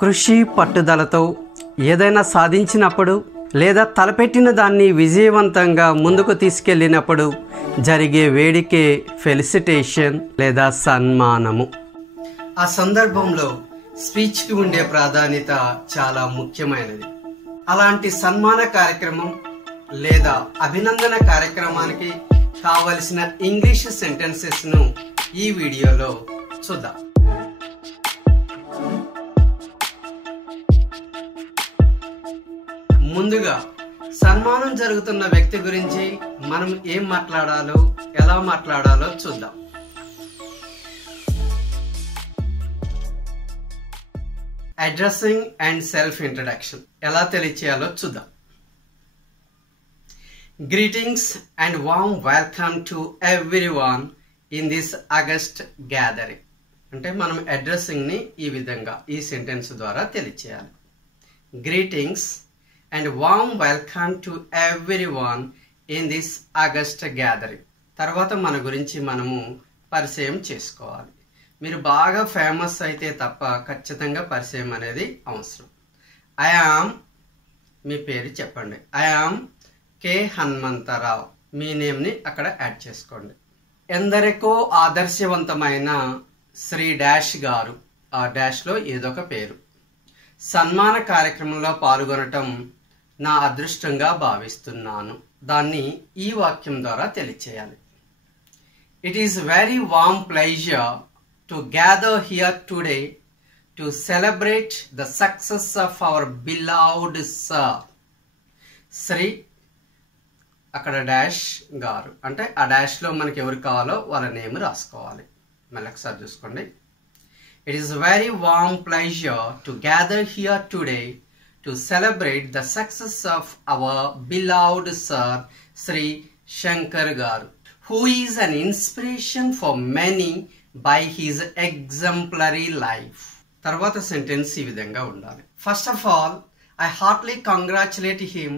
కృషి పట్టుదలతో ఏదైనా సాధించినప్పుడు లేదా తలపెట్టిన దాన్ని విజయవంతంగా ముందుకు తీసుకెళ్ళినప్పుడు జరిగే వేడికే ఫెలిసిటేషన్ లేదా సన్మానము. ఆ సందర్భంలో స్పీచ్కి ఉండే ప్రాధాన్యత చాలా ముఖ్యమైనది. అలాంటి సన్మాన కార్యక్రమం లేదా అభినందన కార్యక్రమానికి కావలసిన ఇంగ్లీష్ సెంటెన్సెస్ను ఈ వీడియోలో చూద్దాం. ముందుగా సన్మానం జరుగుతున్న వ్యక్తి గురించి మనం ఏం మాట్లాడాలో, ఎలా మాట్లాడాలో చూద్దాం. అడ్రస్సింగ్ అండ్ సెల్ఫ్ ఇంట్రడక్షన్ ఎలా తెలియచేయాలో చూద్దాం. Greetings and warm welcome to everyone in this August gathering. అంటే మనం అడ్రస్సింగ్ని ఈ విధంగా ఈ సెంటెన్స్ ద్వారా తెలియచేయాలి. Greetings and warm welcome to everyone in this August gathering. తర్వాత మన గురించి మనము పరిచయం చేసుకోవాలి. మీరు బాగా ఫేమస్ అయితే తప్ప ఖచ్చితంగా పరిచయం అనేది అవసరం. ఐ యామ్, మీ పేరు చెప్పండి. ఐ యామ్ కే హనుమంతరావు, మీ నేమ్ని అక్కడ యాడ్ చేసుకోండి. ఎందరికో ఆదర్శవంతమైన శ్రీ డాష్ గారు, ఆ డాష్లో ఏదో ఒక పేరు. సన్మాన కార్యక్రమంలో పాల్గొనటం నా అదృష్టంగా భావిస్తున్నాను. దాన్ని ఈ వాక్యం ద్వారా తెలియచేయాలి. It is very warm pleasure to gather here today to celebrate the success of our beloved sir Shri, అక్కడ డాష్ గారు, అంటే ఆ డాష్లో మనకి ఎవరు కావాలో వాళ్ళ నేమ్ రాసుకోవాలి. మళ్ళీ ఒకసారి చూసుకోండి. It is very warm pleasure to gather here today to celebrate the success of our beloved Sir Sri Shankar Garu, who is an inspiration for many by his exemplary life. Tarvata sentence ee vidhanga undali. First of all, I heartily congratulate him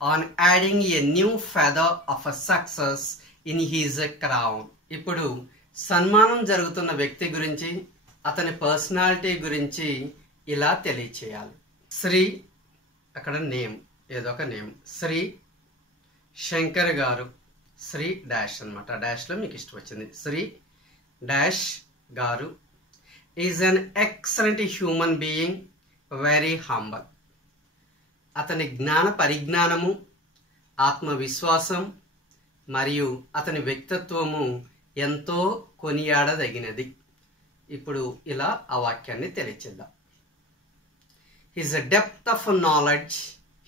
on adding a new feather of a success in his crown. Ippudu సన్మానం జరుగుతున్న వ్యక్తి గురించి, అతని personality గురించి ఇలా తెలియచేయాలి. శ్రీ, అక్కడ name, ఏదో ఒక నేమ్. శ్రీ శంకర్ గారు, శ్రీ డాష్ అనమాట. డాష్లో మీకు ఇష్టం వచ్చింది. శ్రీ డాష్ గారు is an excellent human being, very humble. అతని జ్ఞాన పరిజ్ఞానము, ఆత్మవిశ్వాసం మరియు అతని వ్యక్తిత్వము ఎంతో కొనియాడదగినది. ఇప్పుడు ఇలా ఆ వాక్యాన్ని తెలియచేద్దాం. His depth of knowledge,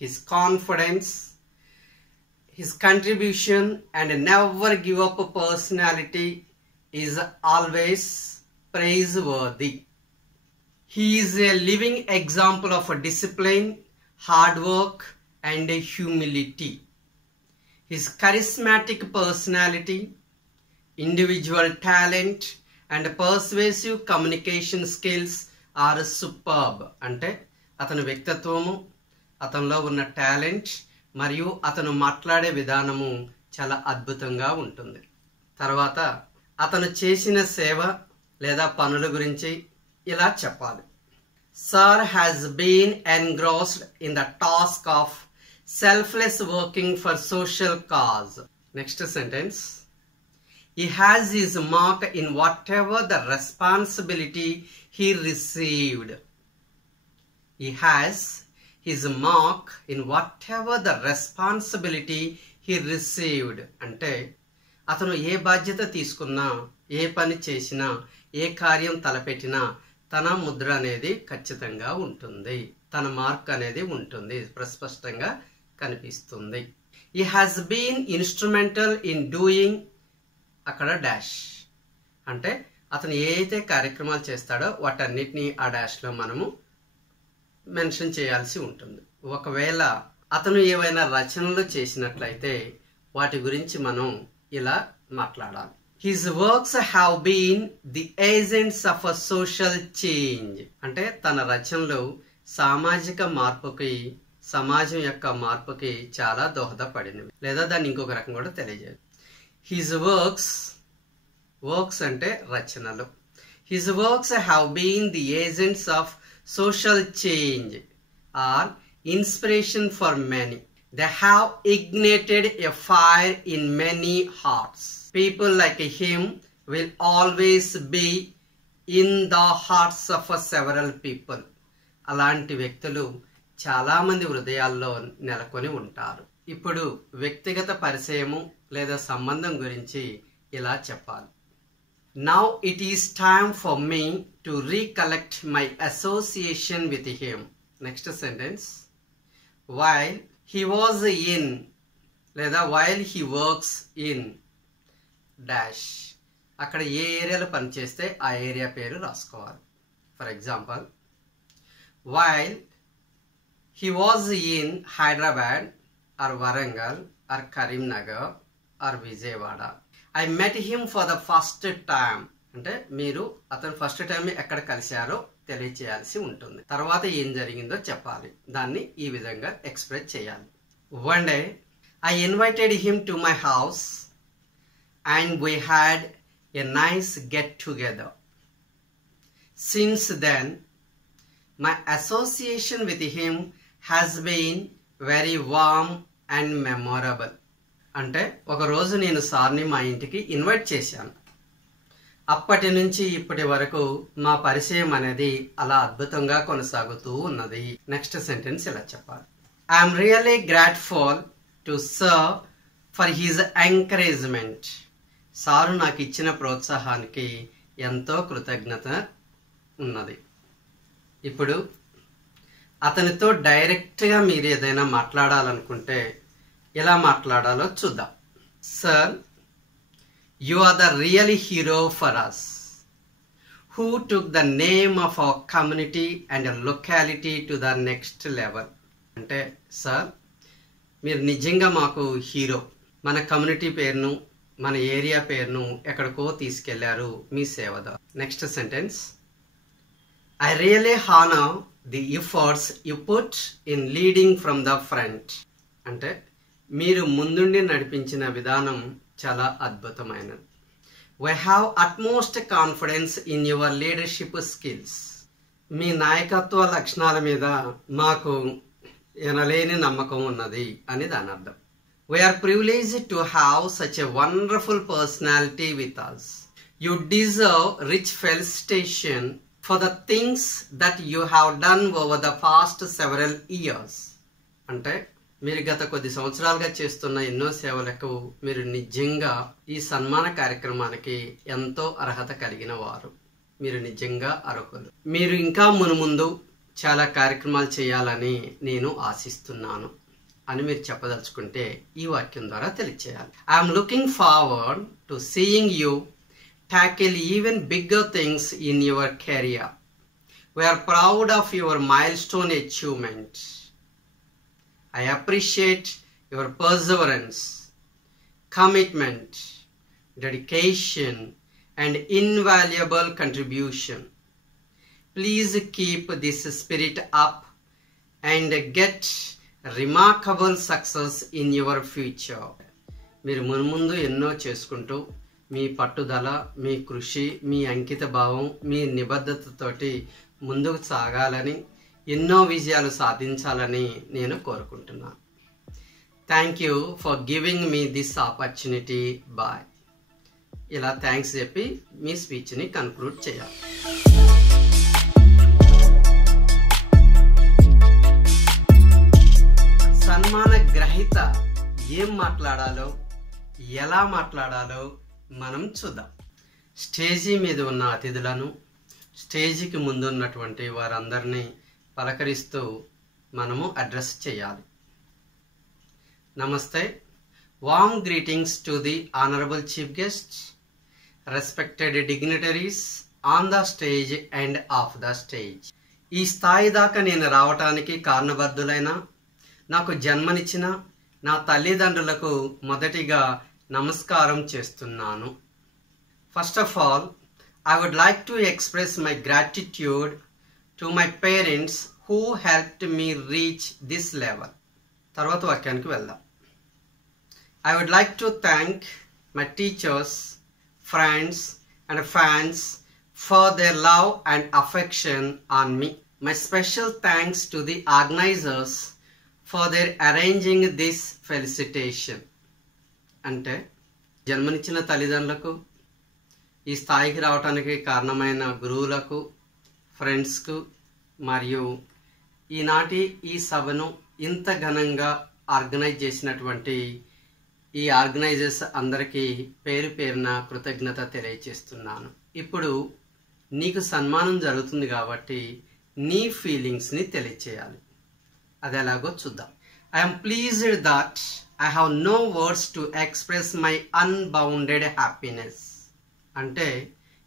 his confidence, his contribution and never give up personality is always praiseworthy. He is a living example of discipline, hard work and humility. His charismatic personality, individual talent and persuasive communication skills are superb. అంటే అతని వ్యక్తిత్వము, అతనిలో ఉన్న talent మరియు అతను మాట్లాడే విధానము చాలా అద్భుతంగా ఉంటుంది. తర్వాత అతను చేసిన సేవ లేదా పనుల గురించి ఇలా చెప్పాలి. Sir has been engrossed in the task of selfless working for social cause. Next sentence. He has his mark in whatever the responsibility he received. He has his mark in whatever the responsibility he received. అంటే అతను ఏ బాధ్యత తీసుకున్నా, ఏ పని చేసినా, ఏ కార్యం తలపెట్టినా తన ముద్ర అనేది ఖచ్చితంగా ఉంటుంది, తన మార్క్ అనేది ఉంటుంది, ప్రస్పష్టంగా కనిపిస్తుంది. He has been instrumental in doing, అక్కడ డాష్, అంటే అతను ఏ అయితే కార్యక్రమాలు చేస్తాడో వాటన్నిటినీ ఆ డాష్లో మనము మెన్షన్ చేయాల్సి ఉంటుంది. ఒకవేళ అతను ఏవైనా రచనలు చేసినట్లయితే వాటి గురించి మనం ఇలా మాట్లాడాలి. His works have been the agents of a social change. అంటే తన రచనలు సామాజిక మార్పుకి, సమాజం యొక్క మార్పుకి చాలా దోహదపడినవి. లేదా దాన్ని ఇంకొక రకం కూడా తెలియజేయాలి. హిజ్ వర్క్స్ అంటే రచనలు. His works have been the agents of social change or inspiration for many. They have ignited a fire in many hearts. People like him will always be in the hearts of several people. అలాంటి వ్యక్తులు చాలా మంది హృదయాల్లో నెలకొని ఉంటారు. ఇప్పుడు వ్యక్తిగత పరిచయము లేదా సంబంధం గురించి ఇలా చెప్పాలి. Now it is time for me to recollect my association with him. Next sentence. While he was in లేదా while he works in dash. అక్కడ ఏ ఏరియాలో పనిచేస్తే ఆ ఏరియా పేరు రాసుకోవాలి. For example, while he was in Hyderabad or Warangal or Karimnagar or Vijayawada, I met him for the first time. అంటే మీరు అతను ఫస్ట్ టైం ఎక్కడ కలిశారో తెలియచేయాల్సి ఉంటుంది. తర్వాత ఏం జరిగిందో చెప్పాలి. దాన్ని ఈ విధంగా ఎక్స్ప్రెస్ చేయాలి. One day I invited him to my house and we had a nice get together. Since then my association with him has been very warm and memorable. అంటే ఒక రోజు నేను సార్ని మా ఇంటికి ఇన్వైట్ చేశాను. అప్పటి నుంచి ఇప్పటి వరకు మా పరిచయం అనేది అలా అద్భుతంగా కొనసాగుతూ ఉన్నది. నెక్స్ట్ సెంటెన్స్ ఇలా చెప్పాలి. I'm really grateful to sir for his encouragement. Sir నాకు ఇచ్చిన ప్రోత్సాహానికి ఎంతో కృతజ్ఞత ఉన్నది. ఇప్పుడు అతనితో డైరెక్ట్గా మీరు ఏదైనా మాట్లాడాలనుకుంటే ఎలా మాట్లాడాలో చూద్దాం. Sir, you are the really hero for us who took the name of our community and locality to the next level. అంటే సార్, మీరు నిజంగా మాకు హీరో. మన కమ్యూనిటీ పేరును మన ఏరియా పేరును ఎక్కడికో తీసుకెళ్లారు మీ సేవద. Next sentence. I really honor the efforts you put in leading from the front. అంటే మీరు ముందుండి నడిపించిన విధానం చాలా అద్భుతమైనది. We have utmost confidence in your leadership skills. మీ నాయకత్వ లక్షణాల మీద మాకు ఎనలేని నమ్మకం ఉన్నది అని దాని అర్థం. We are privileged to have such a wonderful personality with us. You deserve rich felicitation for the things that you have done over the past several years. అంటే మీరు గత కొద్ది సంవత్సరాలుగా చేస్తున్న ఎన్నో సేవలకు మీరు నిజంగా ఈ సన్మాన కార్యక్రమానికి ఎంతో అర్హత కలిగిన వారు. మీరు నిజంగా అర్హులు. మీరు ఇంకా మునుముందు చాలా కార్యక్రమాలు చేయాలని నేను ఆశిస్తున్నాను అని మీరు చెప్పదలుచుకుంటే ఈ వాక్యం ద్వారా తెలియచేయాలి. I'm looking forward to seeing you tackle even bigger things in your career. We are proud of your milestone achievement. I appreciate your perseverance, commitment, dedication, and invaluable contribution. Please keep this spirit up and get remarkable success in your future. మీరు మున్ముందు ఎన్నో చేసుకుంటూ మీ పట్టుదల, మీ కృషి, మీ అంకిత భావం, మీ నిబద్ధతతోటి ముందుకు సాగాలని, ఎన్నో విజయాలు సాధించాలని నేను కోరుకుంటున్నాను. Thank you for giving me this opportunity. Bye. ఇలా థ్యాంక్స్ చెప్పి మీ స్పీచ్ని కన్క్లూడ్ చేయాలి. సన్మాన గ్రహీత ఏం మాట్లాడాలో, ఎలా మాట్లాడాలో మనం చూద్దాం. స్టేజీ మీద ఉన్న అతిథులను, స్టేజీకి ముందు ఉన్నటువంటి వారందరినీ పలకరిస్తూ మనము అడ్రస్ చేయాలి. నమస్తే. Warm greetings to the honourable chief guest, respected dignitaries on the stage and off the stage. ఈ స్థాయి దాకా నేను రావటానికి కారణబద్ధులైన, నాకు జన్మనిచ్చిన నా తల్లిదండ్రులకు మొదటిగా నమస్కారం చేస్తున్నాను. First of all, I would like to express my gratitude to my parents who helped me reach this level. తర్వాత వాక్యానికి వెళ్దాం. I would like to thank my teachers, friends and fans for their love and affection on me. My special thanks to the organizers for their arranging this felicitation. అంటే జన్మనిచ్చిన తల్లిదండ్రులకు, ఈ స్థాయికి రావడానికి కారణమైన గురువులకు, ఫ్రెండ్స్కు మరియు ఈనాటి ఈ సభను ఇంత ఘనంగా ఆర్గనైజ్ చేసినటువంటి ఈ ఆర్గనైజర్స్ అందరికీ పేరు పేరున కృతజ్ఞత తెలియజేస్తున్నాను. ఇప్పుడు నీకు సన్మానం జరుగుతుంది కాబట్టి నీ ఫీలింగ్స్ని తెలియచేయాలి. అది ఎలాగో చూద్దాం. I'm pleased that I have no words to express my unbounded happiness. అంటే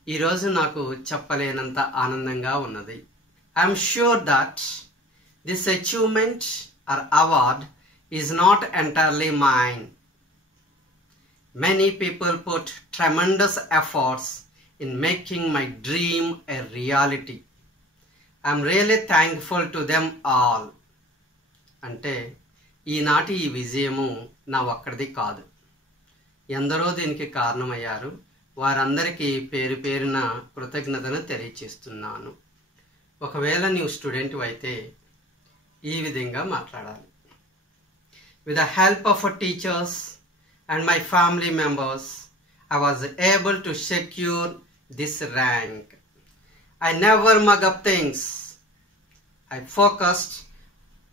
ఈరోజు నాకు చెప్పలేనంత ఆనందంగా ఉన్నది. I'm sure that this achievement or award is not entirely mine. Many people put tremendous efforts in making my dream a reality. I'm really thankful to them all. అంటే ఈనాటి ఈ విజయము నా ఒక్కడిది కాదు. ఎందరో దీనికి కారణమయ్యారు. వారందరికీ పేరు పేరున కృతజ్ఞతను తెలియచేస్తున్నాను. ఒకవేళ నీవు స్టూడెంట్ అయితే ఈ విధంగా మాట్లాడాలి. With the help of teachers and my family members, I was able to secure this rank. I never mug up things. I focused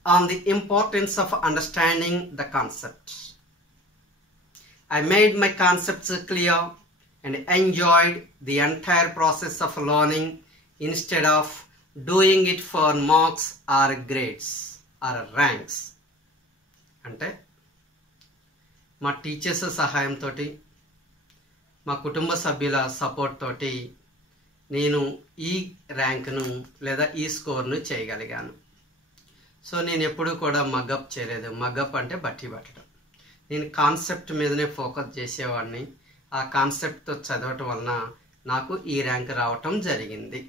on the importance of understanding the concept. I made my concepts clear and enjoyed the entire process of learning instead of doing it for marks or grades or ranks. అంటే మా teachers సహాయంతో, మా కుటుంబ సభ్యుల support తోటి నేను ఈ ర్యాంక్ను లేదా ఈ స్కోర్ను చేయగలిగాను. సో నేను ఎప్పుడూ కూడా మగ్గప్ చేయలేదు. మగ్గప్ అంటే బట్టి పట్టడం. నేను కాన్సెప్ట్ మీదనే ఫోకస్ చేసేవాడిని. ఆ కాన్సెప్ట్తో చదవటం వలన నాకు ఈ ర్యాంక్ రావటం జరిగింది.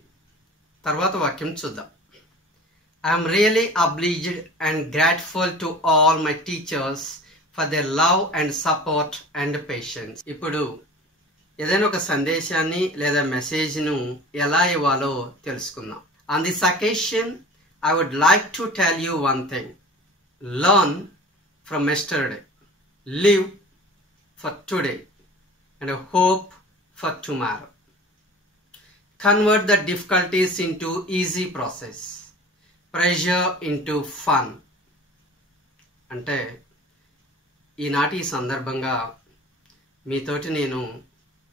తర్వాత వాక్యం చూద్దాం. I'm really obliged and grateful to all my teachers for their love and support and patience. ఇప్పుడు ఏదైనా ఒక సందేశాన్ని లేదా మెసేజ్ను ఎలా ఇవ్వాలో తెలుసుకుందాం. On this occasion, I would like to tell you one thing. Learn from yesterday. Live for today and hope for tomorrow. Convert the difficulties into easy process. Pressure into fun. అంటే ఈనాటి ఈ సందర్భంగా మీతోటి నేను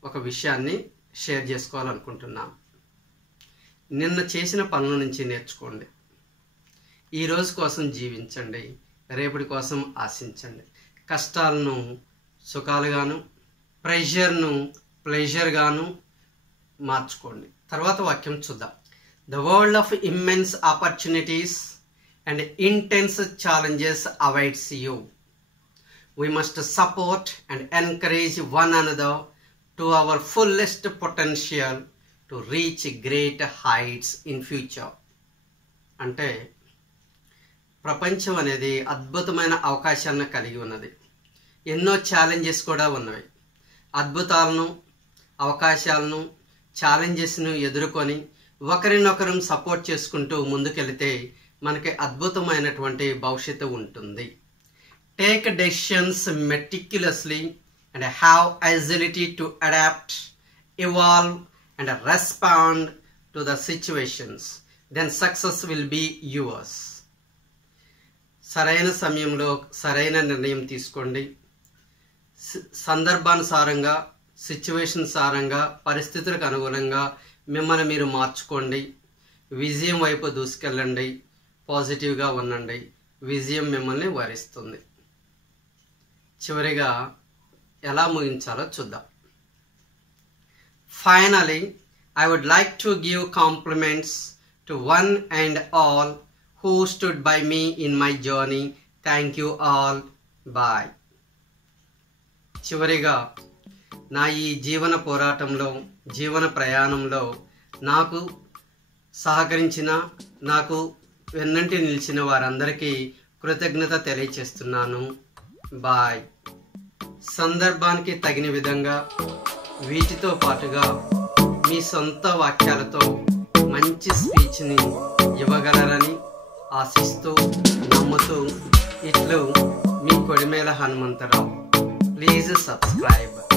ఒక విషయాన్ని షేర్ చేసుకోవాలనుకుంటున్నాను. నిన్న చేసిన పనుల నుంచి నేర్చుకోండి. ఈ రోజు కోసం జీవించండి. రేపటి కోసం ఆశించండి. కష్టాలను సుఖాలుగాను, ప్రెషర్ను ప్లెజర్గాను మార్చుకోండి. తర్వాత వాక్యం చూద్దాం. The world of immense opportunities and intense challenges awaits you. We must support and encourage one another to our fullest potential to reach great heights in future. అంటే ప్రపంచం అనేది అద్భుతమైన అవకాశాలను కలిగి ఉన్నది. ఎన్నో ఛాలెంజెస్ కూడా ఉన్నవి. అద్భుతాలను, అవకాశాలను, ఛాలెంజెస్ను ఎదుర్కొని ఒకరినొకరం సపోర్ట్ చేసుకుంటూ ముందుకెళితే మనకి అద్భుతమైనటువంటి భవిష్యత్తు ఉంటుంది. Take decisions meticulously and have agility to adapt, evolve and respond to the situations. Then success will be yours. సరైన సమయంలో సరైన నిర్ణయం తీసుకోండి. సందర్భానుసారంగా, సిచ్యువేషన్ సారంగా, పరిస్థితులకు అనుగుణంగా మిమ్మల్ని మీరు మార్చుకోండి. విజయం వైపు దూసుకెళ్ళండి. పాజిటివ్గా ఉండండి. విజయం మిమ్మల్ని వరిస్తుంది. చివరిగా ఎలా ముగించాలో చూద్దాం. Finally, I would like to give compliments to one and all who stood by me in my journey. Thank you all. Bye. చివరిగా నా ఈ జీవన పోరాటంలో, జీవన ప్రయాణంలో నాకు సహకరించిన, నాకు వెన్నంటి నిలిచిన వారందరికీ కృతజ్ఞత తెలియచేస్తున్నాను. బాయ్. సందర్భానికి తగిన విధంగా వీటితో పాటుగా మీ సొంత వాక్యాలతో మంచి స్పీచ్ని ఇవ్వగలరని ఆశిస్తూ నమ్ముతూ ఇట్లు మీ కొడిమేల హనుమంతరావు. Please subscribe.